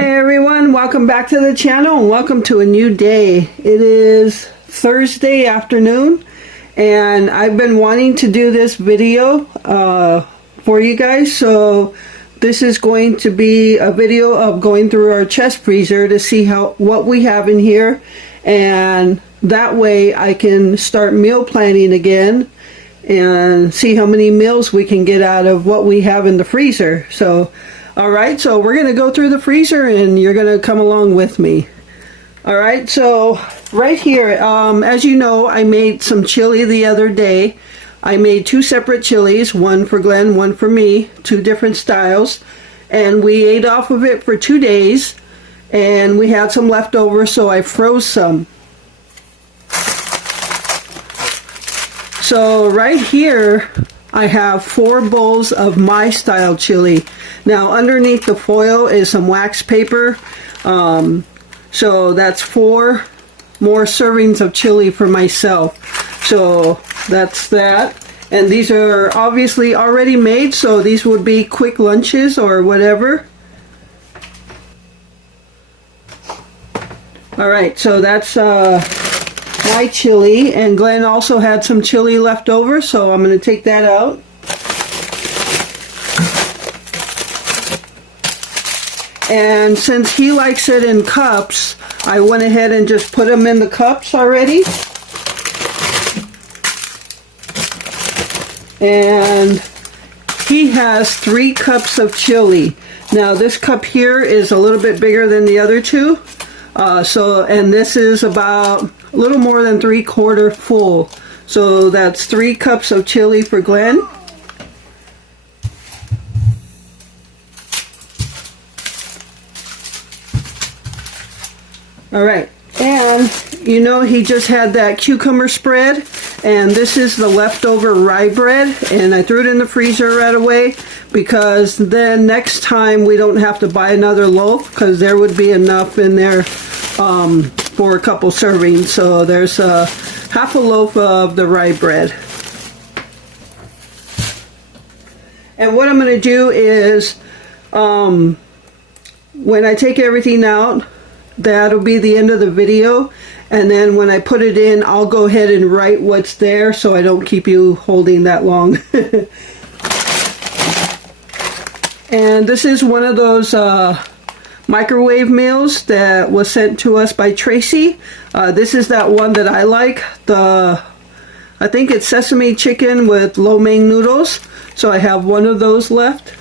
Hey everyone, welcome back to the channel and welcome to a new day. It is Thursday afternoon and I've been wanting to do this video for you guys. So this is going to be a video of going through our chest freezer to see what we have in here, and that way I can start meal planning again and see how many meals we can get out of what we have in the freezer. So alright, so we're going to go through the freezer and you're going to come along with me. Alright, so right here, as you know, I made some chili the other day. I made two separate chilies, one for Glenn, one for me, two different styles. And we ate off of it for 2 days. And we had some left over, so I froze some. So right here, I have 4 bowls of my style chili. Now underneath the foil is some wax paper. So that's 4 more servings of chili for myself. So that's that. And these are obviously already made, so these would be quick lunches or whatever. Alright, so that's my chili, and Glenn also had some chili left over, so I'm going to take that out. And since he likes it in cups, I went ahead and just put them in the cups already. And he has 3 cups of chili. Now this cup here is a little bit bigger than the other 2. And this is about a little more than 3/4 full. So that's 3 cups of chili for Glenn. Alright, and you know he just had that cucumber spread, and this is the leftover rye bread, and I threw it in the freezer right away because then next time we don't have to buy another loaf, because there would be enough in there for a couple servings. So there's half a loaf of the rye bread. And what I'm going to do is when I take everything out, that'll be the end of the video, and then when I put it in, I'll go ahead and write what's there so I don't keep you holding that long. And this is one of those microwave meals that was sent to us by Tracy. This is that one that I like. I think it's sesame chicken with lo mein noodles. So I have one of those left.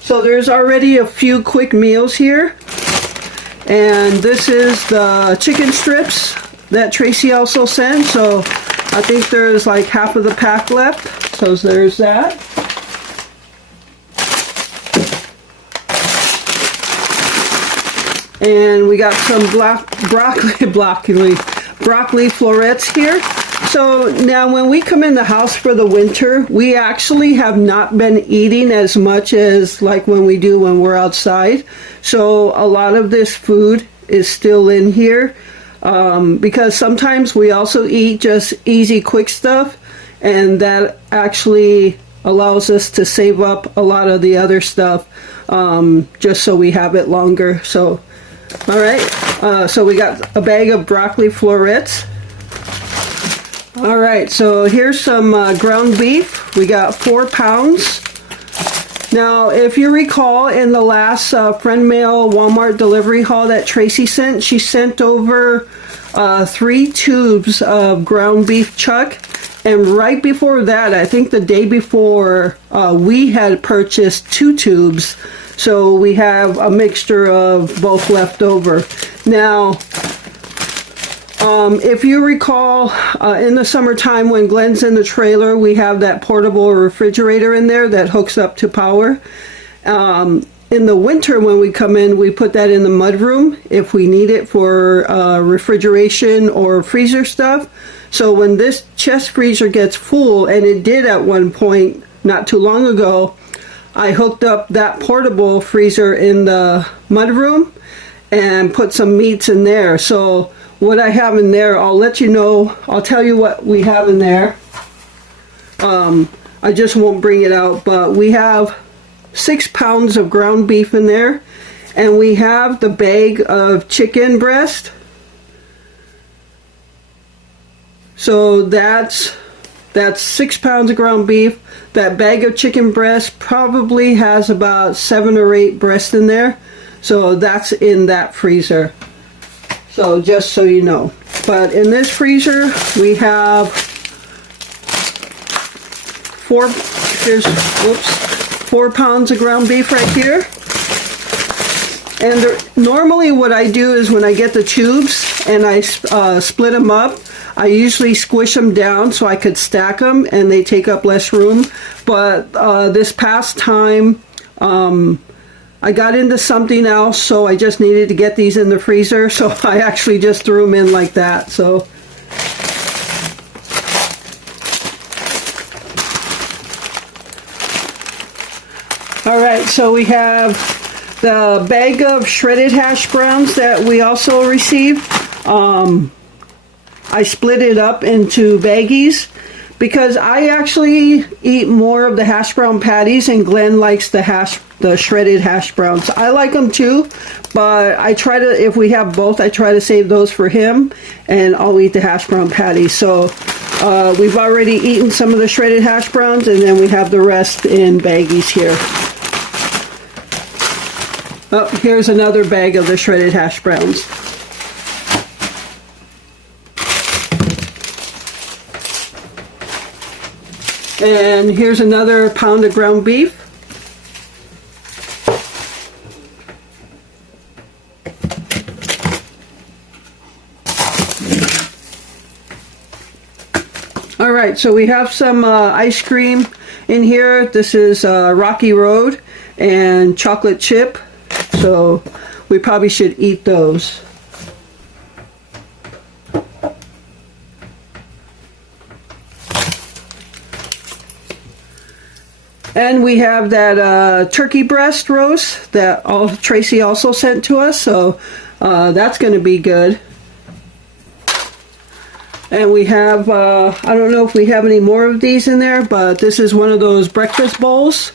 So there's already a few quick meals here. And this is the chicken strips that Tracy also sent. So I think there's like half of the pack left. So there's that. And we got some broccoli florets here. So now when we come in the house for the winter, we actually have not been eating as much as like when we do when we're outside. So a lot of this food is still in here because sometimes we also eat just easy quick stuff, and that actually allows us to save up a lot of the other stuff just so we have it longer. So alright, so we got a bag of broccoli florets. Alright, so here's some ground beef. We got 4 pounds. Now, if you recall, in the last Friend Mail Walmart delivery haul that Tracy sent, she sent over 3 tubes of ground beef chuck. And right before that, I think the day before, we had purchased 2 tubes. So we have a mixture of both left over. Now, if you recall, in the summertime when Glenn's in the trailer, we have that portable refrigerator in there that hooks up to power. In the winter when we come in, we put that in the mudroom if we need it for refrigeration or freezer stuff. So when this chest freezer gets full, and it did at one point not too long ago, I hooked up that portable freezer in the mudroom and put some meats in there. So what I have in there, I'll let you know. I'll tell you what we have in there. I just won't bring it out, but we have 6 pounds of ground beef in there, and we have the bag of chicken breast. So that's 6 pounds of ground beef. That bag of chicken breast probably has about 7 or 8 breasts in there. So that's in that freezer. So just so you know. But in this freezer we have 4 pounds of ground beef right here. And normally what I do is when I get the tubes and I split them up, I usually squish them down so I could stack them and they take up less room. But this past time I got into something else, so I just needed to get these in the freezer, so I actually just threw them in like that. So alright, so we have the bag of shredded hash browns that we also received. I split it up into baggies because I actually eat more of the hash brown patties, and Glenn likes the shredded hash browns. I like them too, but I try to, if we have both, I try to save those for him, and I'll eat the hash brown patties. So we've already eaten some of the shredded hash browns, and then we have the rest in baggies here. Oh, here's another bag of the shredded hash browns. And here's another pound of ground beef. Alright, so we have some ice cream in here. This is Rocky Road and chocolate chip. So we probably should eat those. And we have that turkey breast roast that Tracy also sent to us, so that's going to be good. And we have, I don't know if we have any more of these in there, but this is one of those breakfast bowls.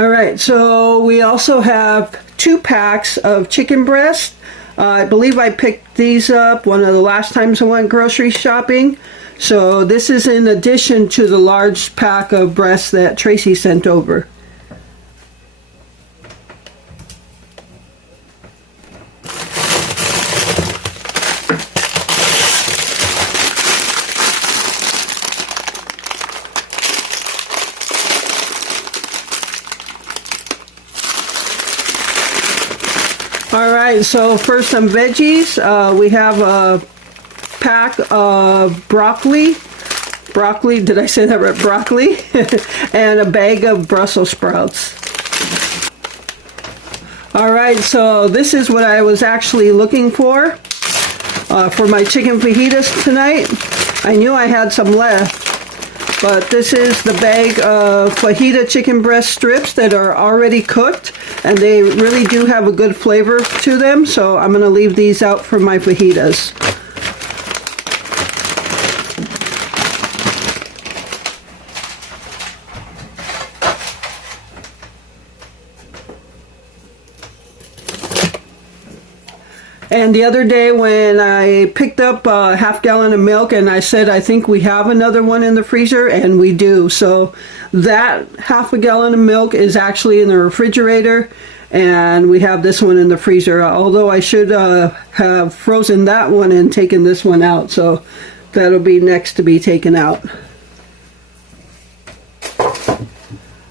Alright, so we also have 2 packs of chicken breast. I believe I picked these up one of the last times I went grocery shopping. So this is in addition to the large pack of breasts that Tracy sent over. Alright, so for some veggies, we have a pack of broccoli, did I say that right? Broccoli, and a bag of Brussels sprouts. Alright, so this is what I was actually looking for my chicken fajitas tonight. I knew I had some left. But this is the bag of fajita chicken breast strips that are already cooked, and they really do have a good flavor to them, so I'm going to leave these out for my fajitas. And the other day when I picked up a half gallon of milk and I said I think we have another one in the freezer, and we do. So that half a gallon of milk is actually in the refrigerator, and we have this one in the freezer. Although I should have frozen that one and taken this one out. So that'll be next to be taken out.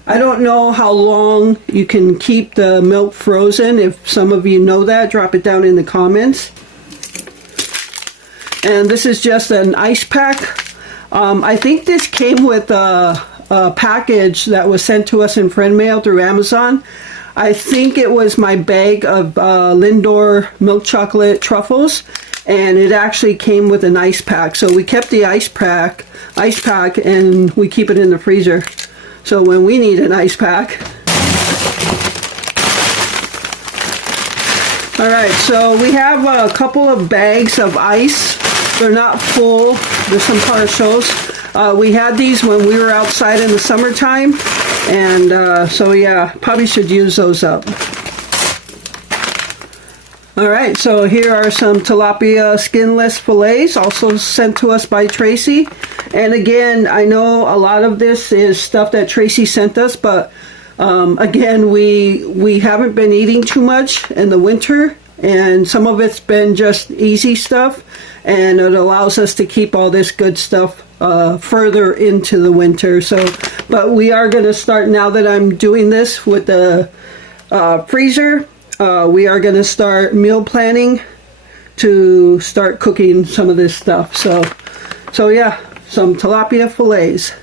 I don't know how long you can keep the milk frozen. If some of you know that, drop it down in the comments. And this is just an ice pack. I think this came with a package that was sent to us in friend mail through Amazon. I think it was my bag of Lindor milk chocolate truffles, and it actually came with an ice pack. So we kept the ice pack, and we keep it in the freezer. So when we need an ice pack. All right, so we have a couple of bags of ice. They're not full, there's some partials. We had these when we were outside in the summertime, and so yeah, probably should use those up. All right, so here are some tilapia skinless fillets, also sent to us by Tracy. And again, I know a lot of this is stuff that Tracy sent us, but again, we haven't been eating too much in the winter, and some of it's been just easy stuff, and it allows us to keep all this good stuff further into the winter. So, but we are going to start, now that I'm doing this with the freezer, we are going to start meal planning to start cooking some of this stuff. So yeah, some tilapia fillets.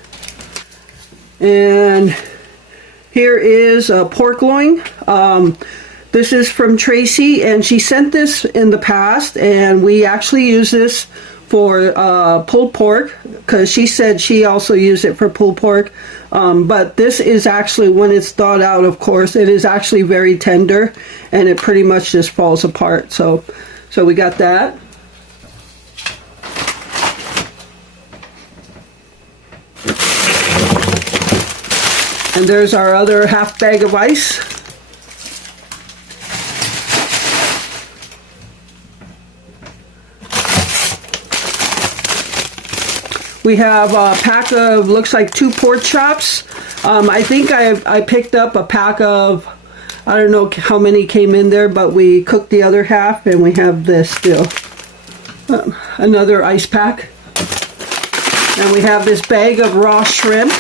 And here is a pork loin. This is from Tracy, and she sent this in the past, and we actually use this for pulled pork, because she said she also used it for pulled pork. But this is actually, when it's thawed out, of course, it is actually very tender, and it pretty much just falls apart. So we got that. And there's our other half bag of ice. We have a pack of, looks like 2 pork chops. I think I picked up a pack of, I don't know how many came in there, but we cooked the other half, and we have this still. Another ice pack. And we have this bag of raw shrimp.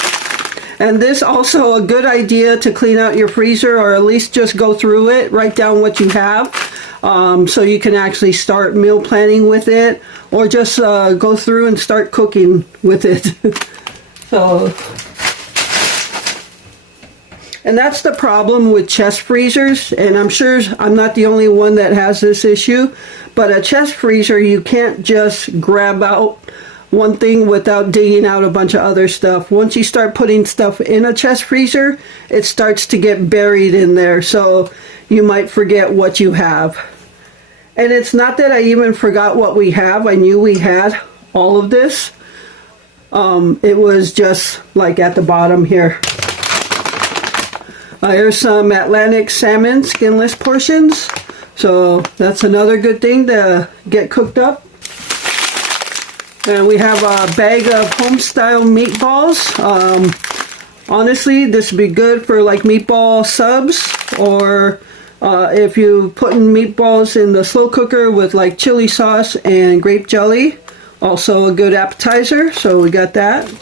And this also a good idea to clean out your freezer, or at least just go through it, write down what you have, so you can actually start meal planning with it, or just go through and start cooking with it. So, and that's the problem with chest freezers, and I'm sure I'm not the only one that has this issue, but a chest freezer, you can't just grab out one thing without digging out a bunch of other stuff. Once you start putting stuff in a chest freezer, it starts to get buried in there, so you might forget what you have. And it's not that I even forgot what we have. I knew we had all of this. It was just like at the bottom here. Here's some Atlantic salmon skinless portions. So that's another good thing to get cooked up. And we have a bag of home-style meatballs. Honestly, this would be good for like meatball subs, or if you put in meatballs in the slow cooker with like chili sauce and grape jelly. Also a good appetizer, so we got that.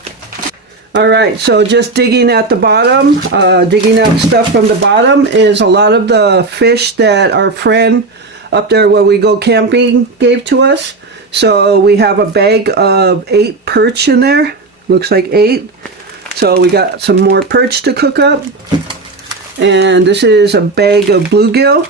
Alright, so just digging at the bottom, digging out stuff from the bottom is a lot of the fish that our friend up there where we go camping gave to us. So we have a bag of 8 perch in there. Looks like 8. So we got some more perch to cook up. And this is a bag of bluegill.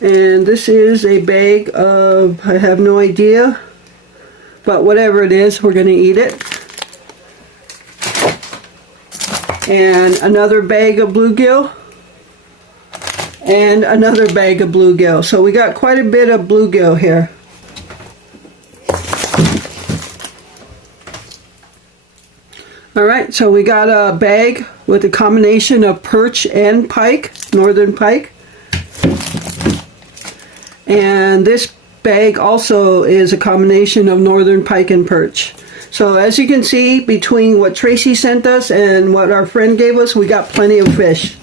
And this is a bag of, I have no idea, but whatever it is, we're going to eat it. And another bag of bluegill. And another bag of bluegill. So we got quite a bit of bluegill here. Alright, so we got a bag with a combination of perch and pike, northern pike. And this bag also is a combination of northern pike and perch. So as you can see, between what Tracy sent us and what our friend gave us, we got plenty of fish.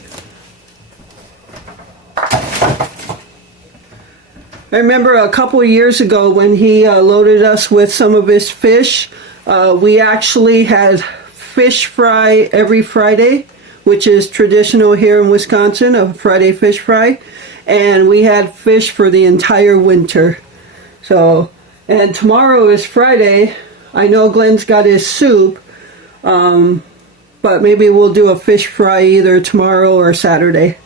I remember a couple of years ago when he loaded us with some of his fish, we actually had fish fry every Friday, which is traditional here in Wisconsin, a Friday fish fry. And we had fish for the entire winter. So, and tomorrow is Friday. I know Glenn's got his soup, but maybe we'll do a fish fry either tomorrow or Saturday.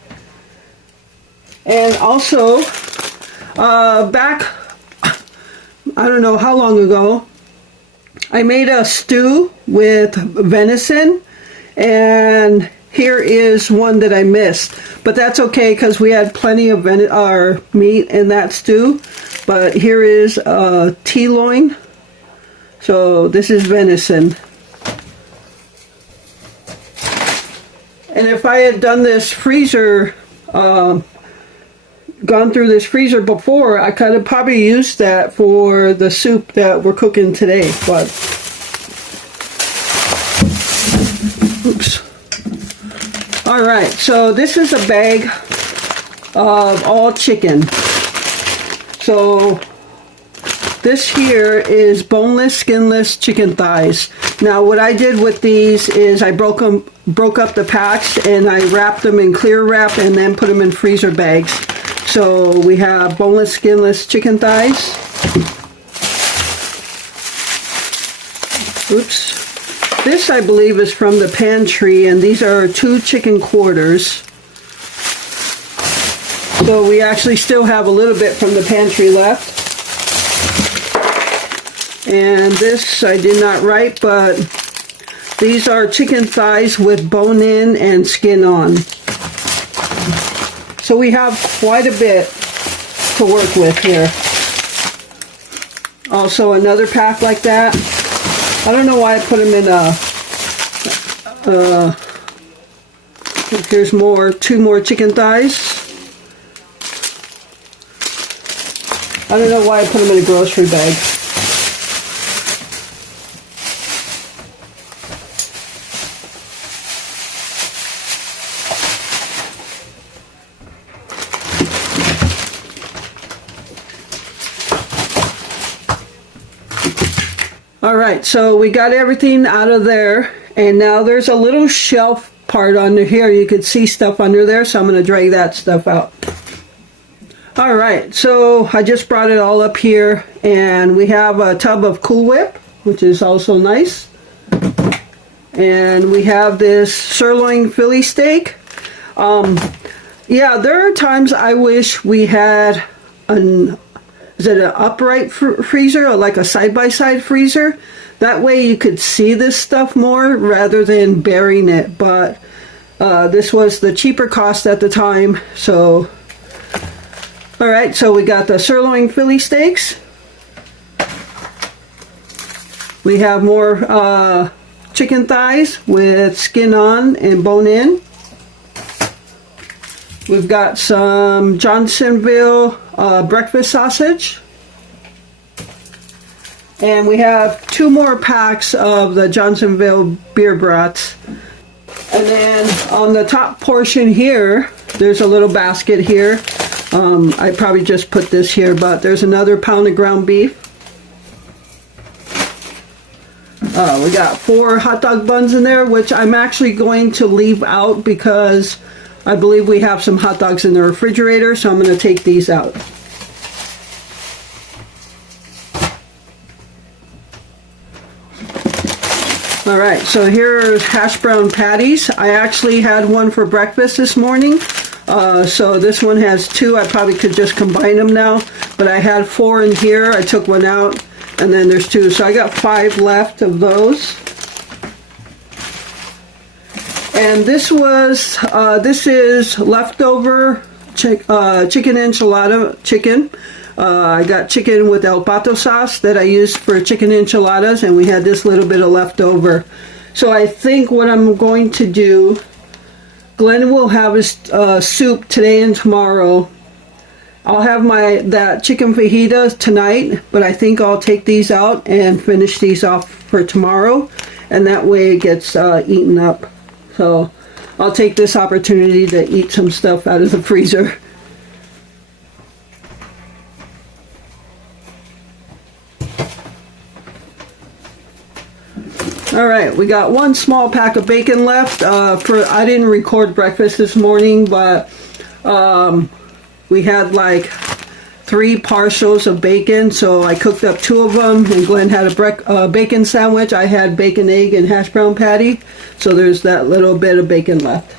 And also, back, I don't know how long ago, I made a stew with venison, and here is one that I missed, but that's okay because we had plenty of our meat in that stew. But here is T-loin. So this is venison. And if I had done this freezer, gone through this freezer before, I could have probably used that for the soup that we're cooking today. But oops. All right, so this is a bag of all chicken. So this here is boneless, skinless chicken thighs. Now what I did with these is I broke up the packs and I wrapped them in clear wrap and then put them in freezer bags. So we have boneless, skinless chicken thighs. Oops. This I believe is from the pantry, and these are 2 chicken quarters. So we actually still have a little bit from the pantry left. And this I did not write, but these are chicken thighs with bone in and skin on. So we have quite a bit to work with here. Also another pack like that. I don't know why I put them in here's more, 2 more chicken thighs. I don't know why I put them in a grocery bag. All right, so we got everything out of there, and now there's a little shelf part under here. You could see stuff under there, so I'm going to drag that stuff out. All right, so I just brought it all up here, and we have a tub of Cool Whip, which is also nice. And we have this sirloin Philly steak. Yeah, there are times I wish we had an upright freezer, or like a side-by-side freezer? That way you could see this stuff more rather than burying it. But this was the cheaper cost at the time, so... Alright, so we got the sirloin Philly steaks. We have more chicken thighs with skin on and bone in. We've got some Johnsonville breakfast sausage. And we have 2 more packs of the Johnsonville beer brats. And then on the top portion here, there's a little basket here. I probably just put this here, but there's another pound of ground beef. We got 4 hot dog buns in there, which I'm actually going to leave out because I believe we have some hot dogs in the refrigerator, so I'm going to take these out. Alright, so here's hash brown patties. I actually had one for breakfast this morning. So this one has 2. I probably could just combine them now, but I had 4 in here. I took one out, and then there's 2. So I got 5 left of those. And this is leftover chicken enchilada chicken. I got chicken with El Pato sauce that I used for chicken enchiladas, and we had this little bit of leftover. So I think what I'm going to do, Glenn will have his soup today and tomorrow. I'll have that chicken fajita tonight, but I think I'll take these out and finish these off for tomorrow, and that way it gets eaten up. So I'll take this opportunity to eat some stuff out of the freezer. Alright, we got 1 small pack of bacon left. I didn't record breakfast this morning, but we had like 3 parcels of bacon, so I cooked up 2 of them, and Glenn had a bacon sandwich. I had bacon, egg, and hash brown patty, so there's that little bit of bacon left.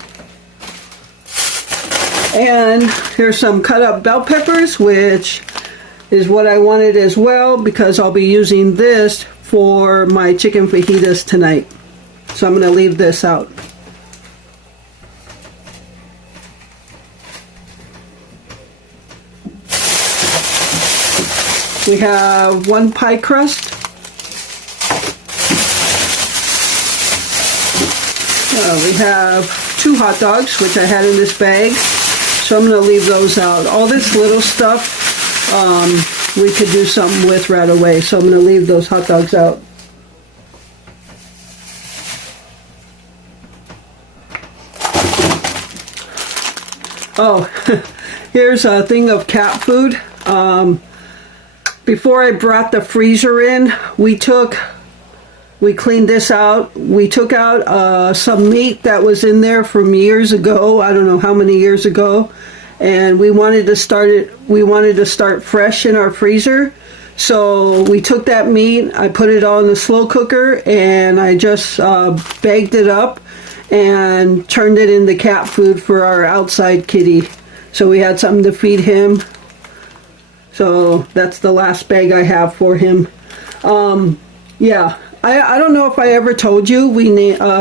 And here's some cut up bell peppers, which is what I wanted as well, because I'll be using this for my chicken fajitas tonight. So I'm going to leave this out. We have 1 pie crust. We have 2 hot dogs, which I had in this bag, so I'm going to leave those out. All this little stuff we could do something with right away, so I'm going to leave those hot dogs out. Oh, here's a thing of cat food. Before I brought the freezer in, we cleaned this out. We took out some meat that was in there from years ago. I don't know how many years ago. And we wanted to start fresh in our freezer. So we took that meat, I put it all in the slow cooker, and I just bagged it up and turned it into cat food for our outside kitty. So we had something to feed him. So that's the last bag I have for him. Yeah, I don't know if I ever told you,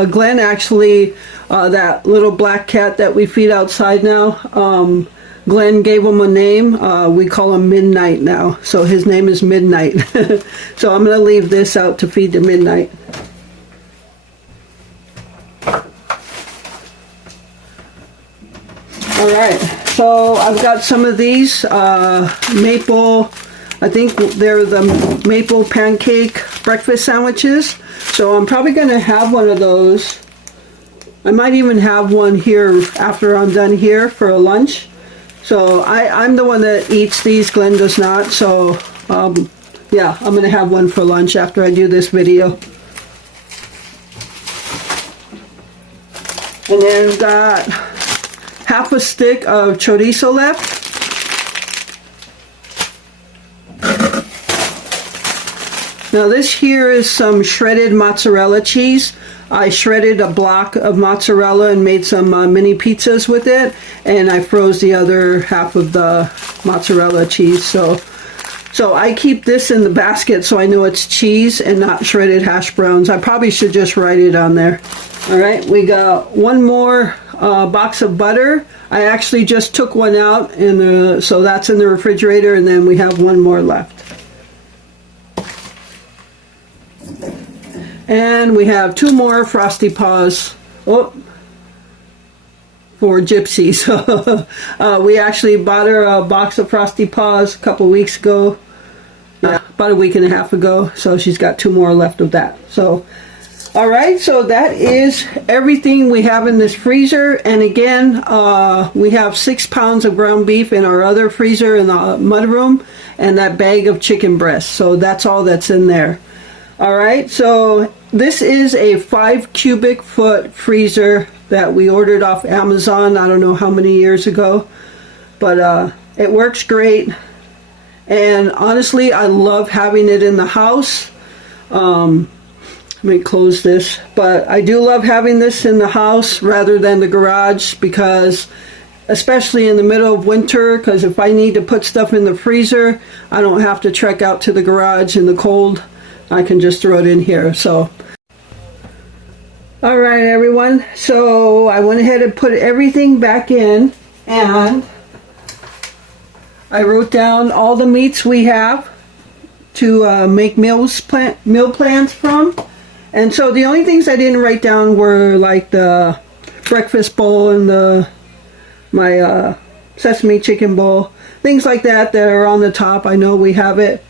Glenn actually, that little black cat that we feed outside now, Glenn gave him a name. We call him Midnight now. So his name is Midnight. So I'm going to leave this out to feed to Midnight. Alright, so I've got some of these maple, I think they're the maple pancake breakfast sandwiches. So I'm probably going to have one of those. I might even have one here after I'm done here for a lunch. So I'm the one that eats these, Glenn does not. So yeah, I'm going to have one for lunch after I do this video. And then I've got half a stick of chorizo left. Now this here is some shredded mozzarella cheese. I shredded a block of mozzarella and made some mini pizzas with it, and I froze the other half of the mozzarella cheese. So I keep this in the basket so I know it's cheese and not shredded hash browns. I probably should just write it on there. Alright, we got one more box of butter. I actually just took one out, so that's in the refrigerator, and then we have one more left. And we have 2 more Frosty Paws for Gypsy. So we actually bought her a box of Frosty Paws a couple weeks ago. Yeah, about a week and a half ago. So she's got 2 more left of that. So alright, so that is everything we have in this freezer. And again, we have 6 pounds of ground beef in our other freezer in the mudroom, and that bag of chicken breast. So that's all that's in there. Alright, so this is a 5 cubic foot freezer that we ordered off Amazon, I don't know how many years ago, but it works great, and honestly I love having it in the house. Let me close this, but I do love having this in the house rather than the garage, because especially in the middle of winter, because if I need to put stuff in the freezer, I don't have to trek out to the garage in the cold. I can just throw it in here. So alright everyone, so I went ahead and put everything back in, and I wrote down all the meats we have to make meal plans from. And so the only things I didn't write down were like the breakfast bowl and my sesame chicken bowl, things like that are on the top. I know we have it.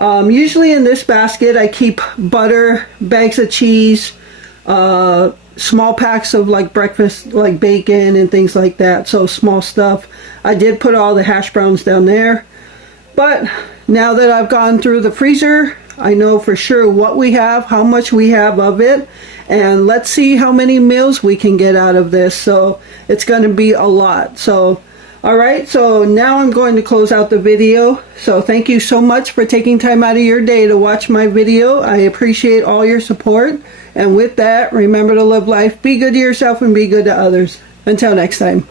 Usually in this basket I keep butter, bags of cheese, small packs of like breakfast, like bacon and things like that, so small stuff. I did put all the hash browns down there, but now that I've gone through the freezer, I know for sure what we have, how much we have of it, and let's see how many meals we can get out of this. So it's going to be a lot. So alright, so now I'm going to close out the video. So thank you so much for taking time out of your day to watch my video. I appreciate all your support. And with that, remember to live life, be good to yourself, and be good to others. Until next time.